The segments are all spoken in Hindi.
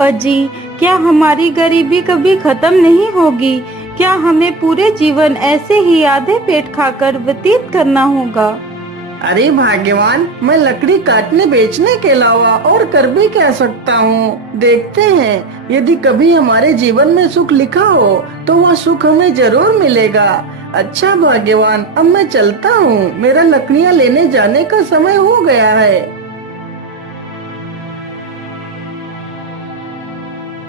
अजी, क्या हमारी गरीबी कभी खत्म नहीं होगी? क्या हमें पूरे जीवन ऐसे ही आधे पेट खाकर व्यतीत करना होगा? अरे भाग्यवान, मैं लकड़ी काटने बेचने के अलावा और कर भी क्या सकता हूँ। देखते हैं, यदि कभी हमारे जीवन में सुख लिखा हो तो वह सुख हमें जरूर मिलेगा। अच्छा भाग्यवान, अब मैं चलता हूँ, मेरा लकड़ियाँ लेने जाने का समय हो गया है।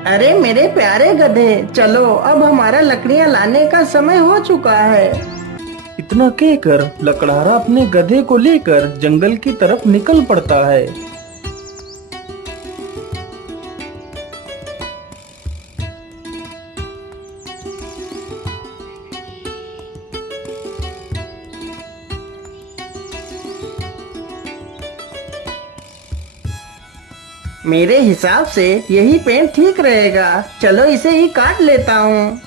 अरे मेरे प्यारे गधे, चलो अब हमारा लकड़ियाँ लाने का समय हो चुका है। इतना कहकर लकड़हारा अपने गधे को लेकर जंगल की तरफ निकल पड़ता है। मेरे हिसाब से यही पेड़ ठीक रहेगा, चलो इसे ही काट लेता हूँ।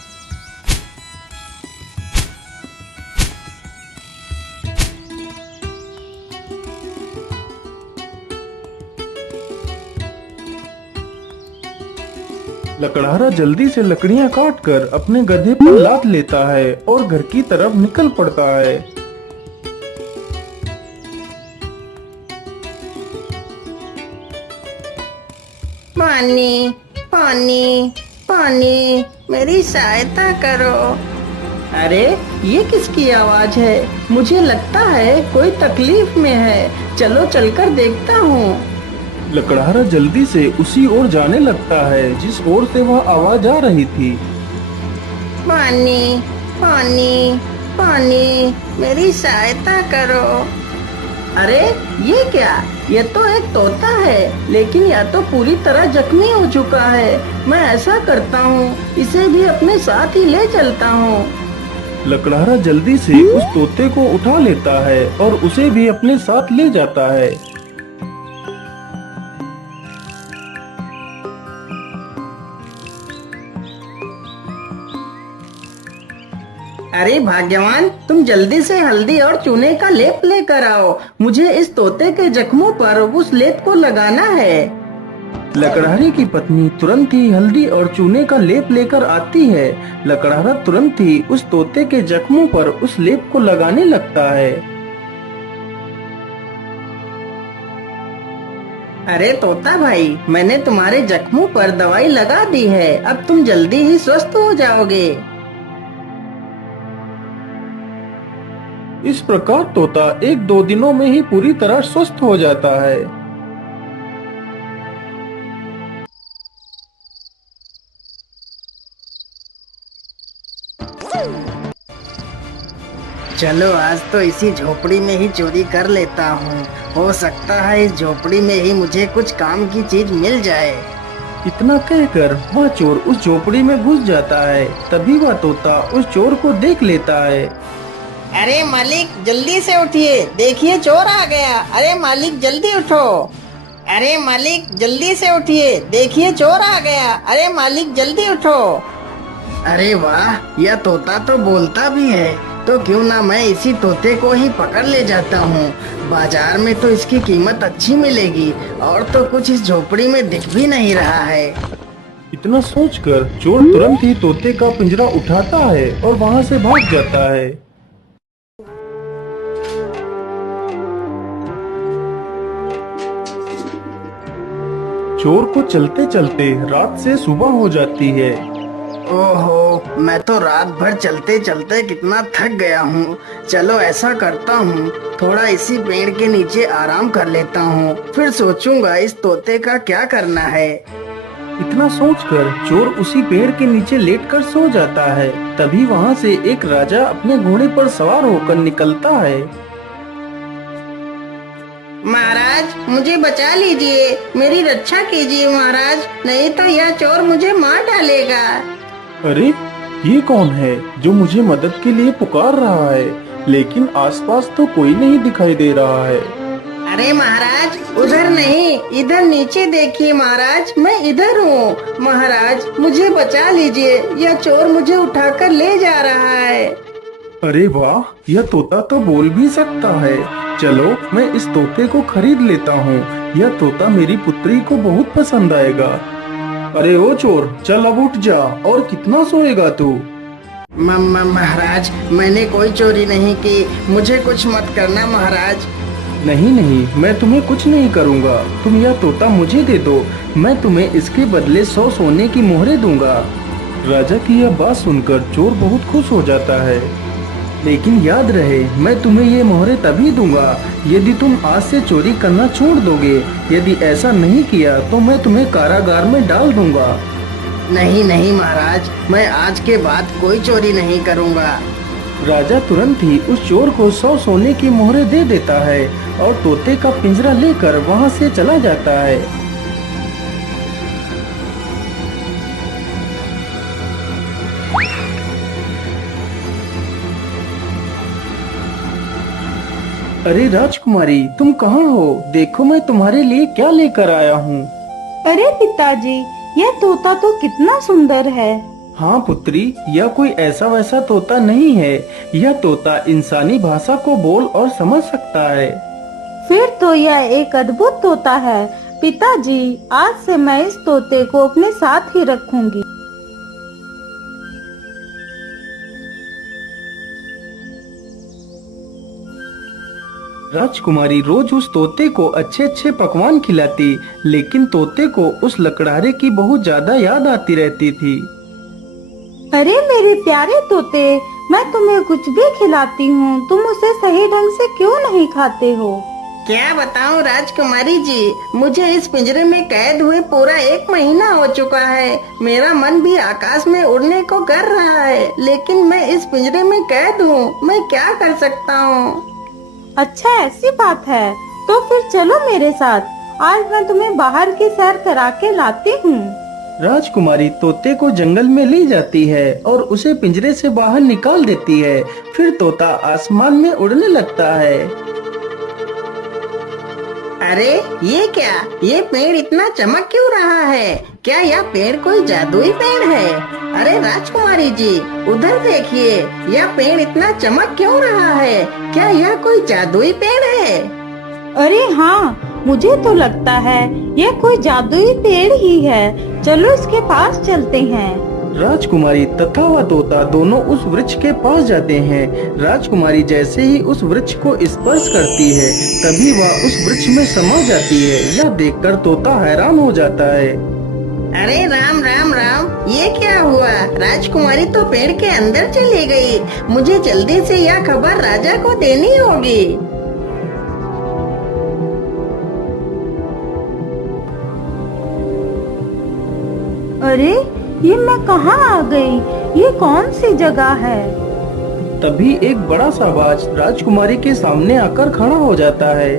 लकड़हारा जल्दी से लकड़ियां काटकर अपने गधे पर लाद लेता है और घर की तरफ निकल पड़ता है। पानी पानी पानी, मेरी सहायता करो। अरे ये किसकी आवाज है? मुझे लगता है कोई तकलीफ में है, चलो चलकर देखता हूँ। लकड़हारा जल्दी से उसी ओर जाने लगता है जिस ओर से वह आवाज आ रही थी। पानी पानी पानी, मेरी सहायता करो। अरे ये क्या? ये तो एक तोता है, लेकिन यह तो पूरी तरह जख्मी हो चुका है। मैं ऐसा करता हूँ, इसे भी अपने साथ ही ले चलता हूँ। लकड़हारा जल्दी से उस तोते को उठा लेता है और उसे भी अपने साथ ले जाता है। अरे भाग्यवान, तुम जल्दी से हल्दी और चूने का लेप लेकर आओ। मुझे इस तोते के जख्मों पर उस लेप को लगाना है। लकड़हारे की पत्नी तुरंत ही हल्दी और चूने का लेप लेकर आती है। लकड़हारा तुरंत ही उस तोते के जख्मों पर उस लेप को लगाने लगता है। अरे तोता भाई, मैंने तुम्हारे जख्मों पर दवाई लगा दी है, अब तुम जल्दी ही स्वस्थ हो जाओगे। इस प्रकार तोता 1-2 दिनों में ही पूरी तरह स्वस्थ हो जाता है। चलो आज तो इसी झोपड़ी में ही चोरी कर लेता हूँ। हो सकता है इस झोपड़ी में ही मुझे कुछ काम की चीज मिल जाए। इतना कहकर वह चोर उस झोपड़ी में घुस जाता है। तभी वह तोता उस चोर को देख लेता है। अरे मालिक, जल्दी से उठिए, देखिए चोर आ गया। अरे मालिक जल्दी उठो। अरे मालिक जल्दी से उठिए, देखिए चोर आ गया। अरे मालिक जल्दी उठो। अरे वाह, यह तोता तो बोलता भी है, तो क्यों ना मैं इसी तोते को ही पकड़ ले जाता हूँ। बाजार में तो इसकी कीमत अच्छी मिलेगी, और तो कुछ इस झोपड़ी में दिख भी नहीं रहा है। इतना सोचकर चोर तुरंत ही तोते का पिंजरा उठाता है और वहाँ से भाग जाता है। चोर को चलते चलते रात से सुबह हो जाती है। ओहो, मैं तो रात भर चलते चलते कितना थक गया हूँ। चलो ऐसा करता हूँ, थोड़ा इसी पेड़ के नीचे आराम कर लेता हूँ, फिर सोचूंगा इस तोते का क्या करना है। इतना सोचकर चोर उसी पेड़ के नीचे लेटकर सो जाता है। तभी वहाँ से एक राजा अपने घोड़े पर सवार होकर निकलता है। महाराज मुझे बचा लीजिए, मेरी रक्षा कीजिए महाराज, नहीं तो यह चोर मुझे मार डालेगा। अरे ये कौन है जो मुझे मदद के लिए पुकार रहा है, लेकिन आसपास तो कोई नहीं दिखाई दे रहा है। अरे महाराज, उधर नहीं, इधर नीचे देखिए महाराज, मैं इधर हूँ। महाराज मुझे बचा लीजिए, यह चोर मुझे उठाकर ले जा रहा है। अरे वाह, यह तोता तो बोल भी सकता है। चलो मैं इस तोते को खरीद लेता हूँ, यह तोता मेरी पुत्री को बहुत पसंद आएगा। अरे ओ चोर, चल अब उठ जा। और कितना सोएगा तू? महाराज, मैंने कोई चोरी नहीं की, मुझे कुछ मत करना महाराज। नहीं नहीं, मैं तुम्हें कुछ नहीं करूँगा। तुम यह तोता मुझे दे दो, मैं तुम्हें इसके बदले 100 सोने की मोहरें दूंगा। राजा की यह बात सुनकर चोर बहुत खुश हो जाता है। लेकिन याद रहे, मैं तुम्हें ये मोहरें तभी दूंगा यदि तुम आज से चोरी करना छोड़ दोगे। यदि ऐसा नहीं किया तो मैं तुम्हें कारागार में डाल दूंगा। नहीं नहीं महाराज, मैं आज के बाद कोई चोरी नहीं करूंगा। राजा तुरंत ही उस चोर को 100 सोने की मोहरें दे देता है और तोते का पिंजरा लेकर वहां से चला जाता है। अरे राजकुमारी, तुम कहाँ हो? देखो मैं तुम्हारे लिए क्या लेकर आया हूँ। अरे पिताजी, यह तोता तो कितना सुंदर है। हाँ पुत्री, यह कोई ऐसा वैसा तोता नहीं है। यह तोता इंसानी भाषा को बोल और समझ सकता है। फिर तो यह एक अद्भुत तोता है। पिताजी, आज से मैं इस तोते को अपने साथ ही रखूंगी। राजकुमारी रोज उस तोते को अच्छे अच्छे पकवान खिलाती, लेकिन तोते को उस लकड़हारे की बहुत ज्यादा याद आती रहती थी। अरे मेरे प्यारे तोते, मैं तुम्हें कुछ भी खिलाती हूँ, तुम उसे सही ढंग से क्यों नहीं खाते हो? क्या बताऊं राजकुमारी जी, मुझे इस पिंजरे में कैद हुए पूरा 1 महीना हो चुका है। मेरा मन भी आकाश में उड़ने को कर रहा है, लेकिन मैं इस पिंजरे में कैद हूँ। मैं क्या कर सकता हूँ? अच्छा, ऐसी बात है तो फिर चलो मेरे साथ। आज मैं तुम्हें बाहर की सैर करा के लाती हूँ। राजकुमारी तोते को जंगल में ले जाती है और उसे पिंजरे से बाहर निकाल देती है। फिर तोता आसमान में उड़ने लगता है। अरे ये क्या, ये पेड़ इतना चमक क्यों रहा है? क्या यह पेड़ कोई जादुई पेड़ है? अरे राजकुमारी जी, उधर देखिए, यह पेड़ इतना चमक क्यों रहा है? क्या यह कोई जादुई पेड़ है? अरे हाँ, मुझे तो लगता है यह कोई जादुई पेड़ ही है। चलो इसके पास चलते हैं। राजकुमारी तथा वह तोता दोनों उस वृक्ष के पास जाते हैं। राजकुमारी जैसे ही उस वृक्ष को स्पर्श करती है, तभी वह उस वृक्ष में समा जाती है। यह देखकर तोता हैरान हो जाता है। अरे राम राम राम, ये क्या हुआ? राजकुमारी तो पेड़ के अंदर चली गई। मुझे जल्दी से यह खबर राजा को देनी होगी। अरे ये मैं कहाँ आ गई? ये कौन सी जगह है? तभी एक बड़ा सा बाज राजकुमारी के सामने आकर खड़ा हो जाता है।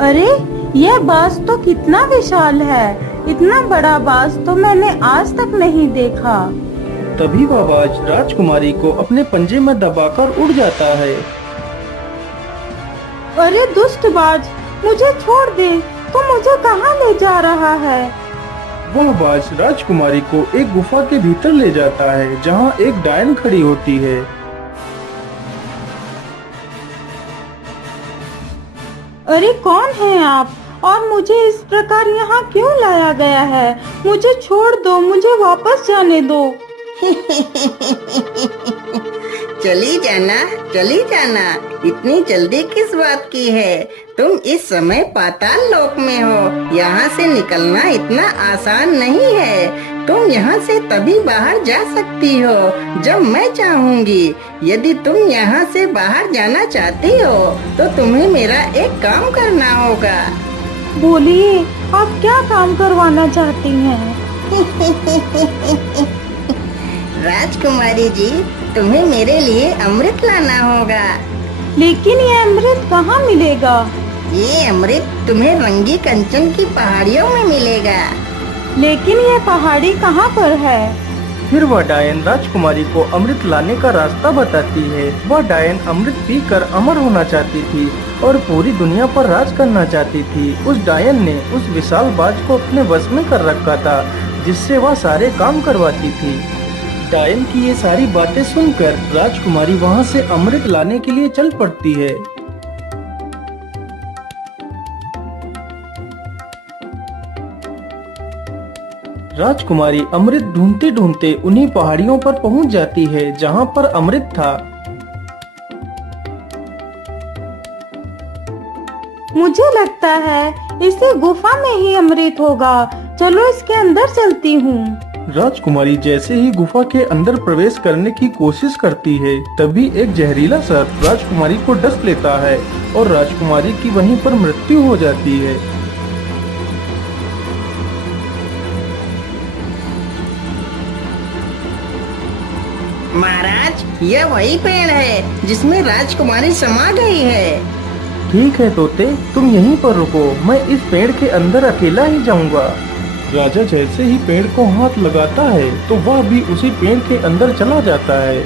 अरे यह बाज तो कितना विशाल है। इतना बड़ा बाज तो मैंने आज तक नहीं देखा। तभी वह बाज राजकुमारी को अपने पंजे में दबाकर उड़ जाता है। अरे दुष्ट बाज, मुझे छोड़ दे। तू मुझे कहाँ ले जा रहा है? वह बाज राजकुमारी को एक गुफा के भीतर ले जाता है, जहाँ एक डायन खड़ी होती है। अरे कौन है आप और मुझे इस प्रकार यहाँ क्यों लाया गया है? मुझे छोड़ दो, मुझे वापस जाने दो। चली जाना, चली जाना, इतनी जल्दी किस बात की है? तुम इस समय पाताल लोक में हो। यहाँ से निकलना इतना आसान नहीं है। तुम यहाँ से तभी बाहर जा सकती हो जब मैं चाहूँगी। यदि तुम यहाँ से बाहर जाना चाहती हो तो तुम्हें मेरा एक काम करना होगा। बोलिए, आप क्या काम करवाना चाहती हैं? राजकुमारी जी, तुम्हें मेरे लिए अमृत लाना होगा। लेकिन ये अमृत कहाँ मिलेगा? ये अमृत तुम्हें रंगी कंचन की पहाड़ियों में मिलेगा। लेकिन ये पहाड़ी कहाँ पर है? फिर वह डायन राजकुमारी को अमृत लाने का रास्ता बताती है। वह डायन अमृत पीकर अमर होना चाहती थी और पूरी दुनिया पर राज करना चाहती थी। उस डायन ने उस विशाल बाज को अपने वश में कर रखा था, जिससे वह सारे काम करवाती थी। डायन की ये सारी बातें सुनकर राजकुमारी वहाँ से अमृत लाने के लिए चल पड़ती है। राजकुमारी अमृत ढूंढते ढूंढते उन्हीं पहाड़ियों पर पहुंच जाती है जहां पर अमृत था। मुझे लगता है इसी गुफा में ही अमृत होगा। चलो इसके अंदर चलती हूँ। राजकुमारी जैसे ही गुफा के अंदर प्रवेश करने की कोशिश करती है, तभी एक जहरीला सर्प राजकुमारी को डस लेता है और राजकुमारी की वहीं पर मृत्यु हो जाती है। महाराज, यह वही पेड़ है जिसमें राजकुमारी समा गई है। ठीक है तोते, तुम यहीं पर रुको, मैं इस पेड़ के अंदर अकेला ही जाऊंगा। राजा जैसे ही पेड़ को हाथ लगाता है तो वह भी उसी पेड़ के अंदर चला जाता है।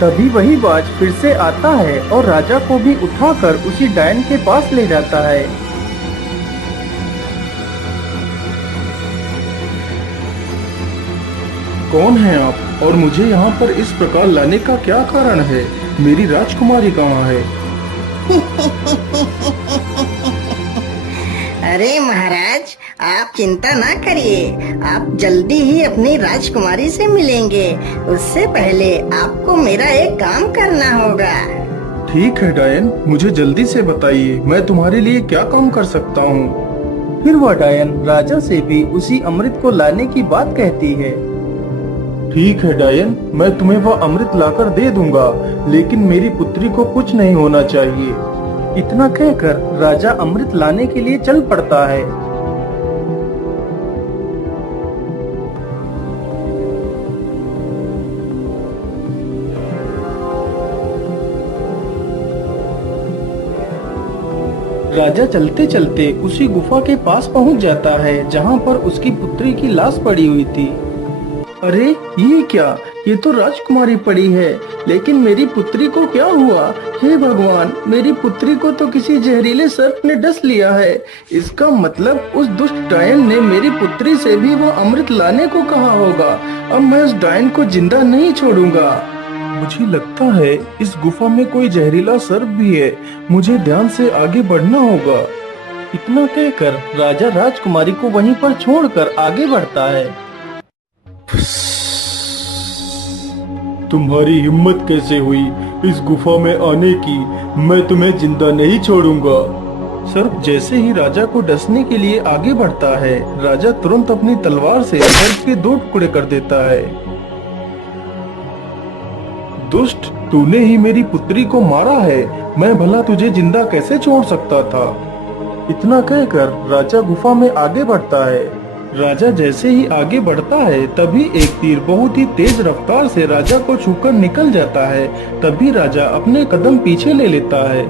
तभी वही बाज फिर से आता है और राजा को भी उठाकर उसी डायन के पास ले जाता है। कौन है आप और मुझे यहाँ पर इस प्रकार लाने का क्या कारण है? मेरी राजकुमारी कहाँ है? अरे महाराज, आप चिंता ना करिए, आप जल्दी ही अपनी राजकुमारी से मिलेंगे। उससे पहले आपको मेरा एक काम करना होगा। ठीक है डायन, मुझे जल्दी से बताइए, मैं तुम्हारे लिए क्या काम कर सकता हूँ। फिर वह डायन राजा से भी उसी अमृत को लाने की बात कहती है। ठीक है डायन, मैं तुम्हें वह अमृत लाकर दे दूंगा, लेकिन मेरी पुत्री को कुछ नहीं होना चाहिए। इतना कहकर राजा अमृत लाने के लिए चल पड़ता है। राजा चलते चलते उसी गुफा के पास पहुंच जाता है जहां पर उसकी पुत्री की लाश पड़ी हुई थी। अरे ये क्या, ये तो राजकुमारी पड़ी है, लेकिन मेरी पुत्री को क्या हुआ? हे भगवान, मेरी पुत्री को तो किसी जहरीले सर्प ने डस लिया है। इसका मतलब उस दुष्ट डायन ने मेरी पुत्री से भी वो अमृत लाने को कहा होगा। अब मैं उस डायन को जिंदा नहीं छोड़ूंगा। मुझे लगता है इस गुफा में कोई जहरीला सर्प भी है, मुझे ध्यान से आगे बढ़ना होगा। इतना कहकर राजा राजकुमारी को वहीं पर छोड़कर आगे बढ़ता है। तुम्हारी हिम्मत कैसे हुई इस गुफा में आने की? मैं तुम्हें जिंदा नहीं छोड़ूंगा। सर्प जैसे ही राजा को डसने के लिए आगे बढ़ता है, राजा तुरंत अपनी तलवार से सर्प के 2 टुकड़े कर देता है। दुष्ट, तूने ही मेरी पुत्री को मारा है, मैं भला तुझे जिंदा कैसे छोड़ सकता था? इतना कहकर राजा गुफा में आगे बढ़ता है। राजा जैसे ही आगे बढ़ता है, तभी एक तीर बहुत ही तेज रफ्तार से राजा को छूकर निकल जाता है। तभी राजा अपने कदम पीछे ले लेता है।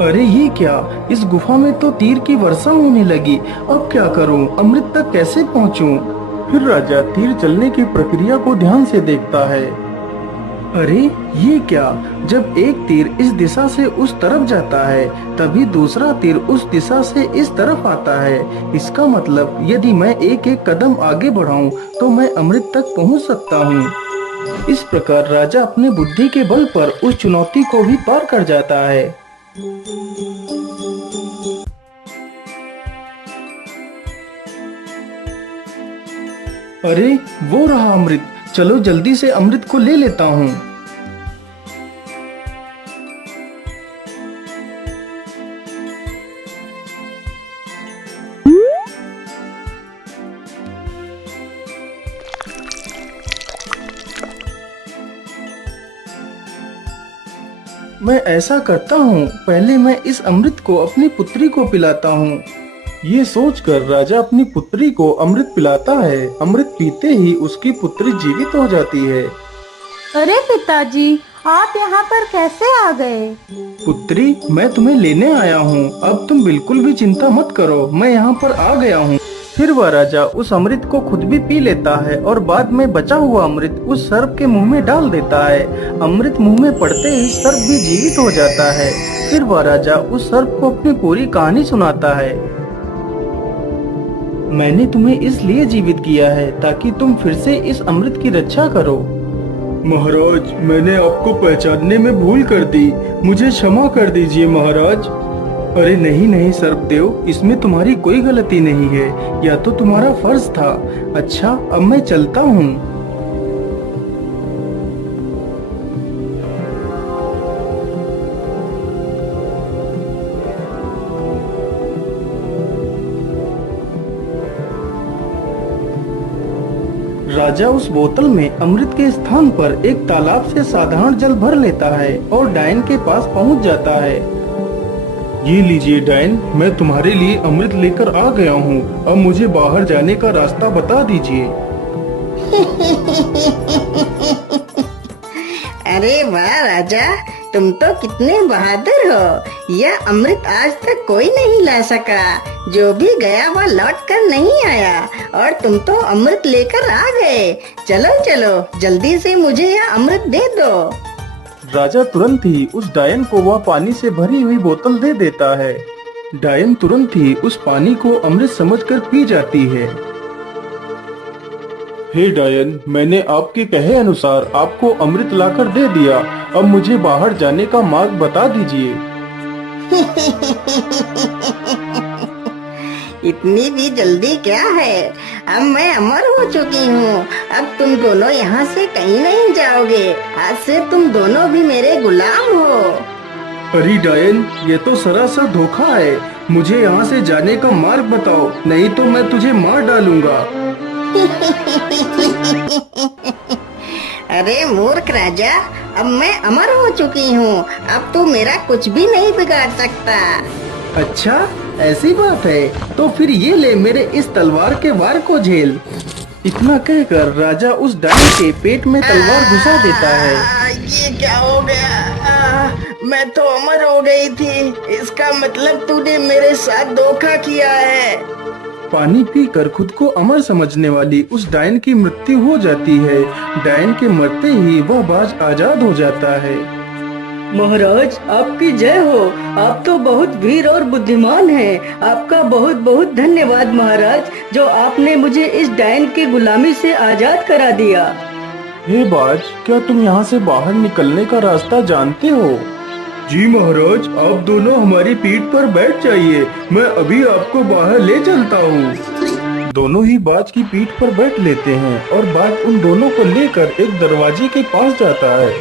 अरे ये क्या, इस गुफा में तो तीर की वर्षा होने लगी। अब क्या करूं, अमृत तक कैसे पहुंचूं? फिर राजा तीर चलने की प्रक्रिया को ध्यान से देखता है। अरे ये क्या, जब एक तीर इस दिशा से उस तरफ जाता है, तभी दूसरा तीर उस दिशा से इस तरफ आता है। इसका मतलब यदि मैं एक एक कदम आगे बढ़ाऊं तो मैं अमृत तक पहुंच सकता हूं। इस प्रकार राजा अपने बुद्धि के बल पर उस चुनौती को भी पार कर जाता है। अरे वो रहा अमृत, चलो जल्दी से अमृत को ले लेता हूँ। मैं ऐसा करता हूँ, पहले मैं इस अमृत को अपनी पुत्री को पिलाता हूँ। ये सोचकर राजा अपनी पुत्री को अमृत पिलाता है। अमृत पीते ही उसकी पुत्री जीवित हो जाती है। अरे पिताजी, आप यहाँ पर कैसे आ गए? पुत्री, मैं तुम्हें लेने आया हूँ, अब तुम बिल्कुल भी चिंता मत करो, मैं यहाँ पर आ गया हूँ। फिर वह राजा उस अमृत को खुद भी पी लेता है और बाद में बचा हुआ अमृत उस सर्प के मुंह में डाल देता है। अमृत मुंह में पड़ते ही सर्प भी जीवित हो जाता है। फिर वह राजा उस सर्प को अपनी पूरी कहानी सुनाता है। मैंने तुम्हें इसलिए जीवित किया है ताकि तुम फिर से इस अमृत की रक्षा करो। महाराज, मैंने आपको पहचानने में भूल कर दी, मुझे क्षमा कर दीजिए महाराज। अरे नहीं नहीं सर्पदेव, इसमें तुम्हारी कोई गलती नहीं है, या तो तुम्हारा फर्ज था। अच्छा, अब मैं चलता हूँ। राजा उस बोतल में अमृत के स्थान पर एक तालाब से साधारण जल भर लेता है और डायन के पास पहुंच जाता है। ये लीजिए डायन, मैं तुम्हारे लिए अमृत लेकर आ गया हूँ। अब मुझे बाहर जाने का रास्ता बता दीजिए। अरे वाह राजा, तुम तो कितने बहादुर हो। यह अमृत आज तक कोई नहीं ला सका। जो भी गया वह लौट कर नहीं आया, और तुम तो अमृत लेकर आ गए। चलो चलो, जल्दी से मुझे यह अमृत दे दो। राजा तुरंत ही उस डायन को वह पानी से भरी हुई बोतल दे देता है। डायन तुरंत ही उस पानी को अमृत समझकर पी जाती है। हे डायन, मैंने आपके कहे अनुसार आपको अमृत लाकर दे दिया। अब मुझे बाहर जाने का मार्ग बता दीजिए। इतनी भी जल्दी क्या है? अब मैं अमर हो चुकी हूँ। अब तुम दोनों यहाँ से कहीं नहीं जाओगे। आज से तुम दोनों भी मेरे गुलाम हो। अरे डायन, ये तो सरासर धोखा है। मुझे यहाँ से जाने का मार्ग बताओ, नहीं तो मैं तुझे मार डालूंगा। अरे मूर्ख राजा, अब मैं अमर हो चुकी हूँ। अब तू मेरा कुछ भी नहीं बिगाड़ सकता। अच्छा, ऐसी बात है, तो फिर ये ले मेरे इस तलवार के वार को झेल। इतना कहकर राजा उस डायन के पेट में तलवार घुसा देता है। ये क्या हो गया? मैं तो अमर हो गई थी। इसका मतलब तूने मेरे साथ धोखा किया है। पानी पीकर खुद को अमर समझने वाली उस डायन की मृत्यु हो जाती है। डायन के मरते ही वह बाज आजाद हो जाता है। महाराज, आपकी जय हो। आप तो बहुत वीर और बुद्धिमान हैं। आपका बहुत बहुत धन्यवाद महाराज, जो आपने मुझे इस डायन की गुलामी से आजाद करा दिया। हे बाज, क्या तुम यहाँ से बाहर निकलने का रास्ता जानते हो? जी महाराज, आप दोनों हमारी पीठ पर बैठ जाइए, मैं अभी आपको बाहर ले चलता हूँ। दोनों ही बाज की पीठ पर बैठ लेते हैं और बाज उन दोनों को लेकर एक दरवाजे के पास जाता है।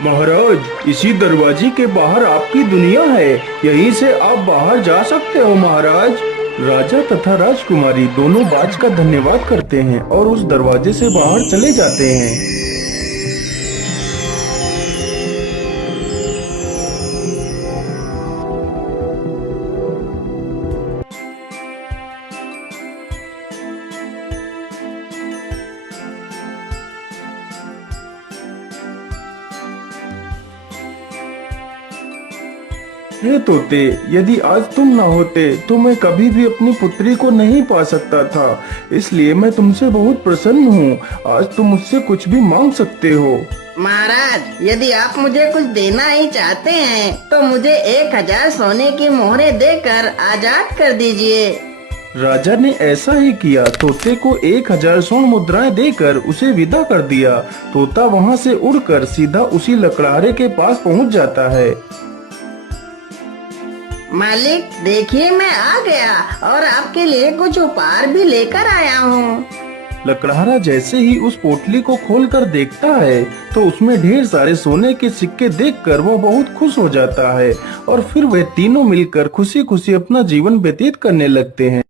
महाराज, इसी दरवाजे के बाहर आपकी दुनिया है, यहीं से आप बाहर जा सकते हो महाराज। राजा तथा राजकुमारी दोनों बाज का धन्यवाद करते हैं और उस दरवाजे से बाहर चले जाते हैं। हे तोते, यदि आज तुम न होते तो मैं कभी भी अपनी पुत्री को नहीं पा सकता था। इसलिए मैं तुमसे बहुत प्रसन्न हूँ। आज तुम मुझसे कुछ भी मांग सकते हो। महाराज, यदि आप मुझे कुछ देना ही चाहते हैं तो मुझे 1000 सोने की मोहरें देकर आजाद कर दीजिए। राजा ने ऐसा ही किया। तोते को 1000 स्वर्ण मुद्राएं देकर उसे विदा कर दिया। तोता वहाँ से उड़कर सीधा उसी लकड़हारे के पास पहुँच जाता है। मालिक, देखिए मैं आ गया और आपके लिए कुछ उपहार भी लेकर आया हूँ। लकड़हारा जैसे ही उस पोटली को खोलकर देखता है तो उसमें ढेर सारे सोने के सिक्के देखकर वह बहुत खुश हो जाता है और फिर वे तीनों मिलकर खुशी खुशी अपना जीवन व्यतीत करने लगते हैं।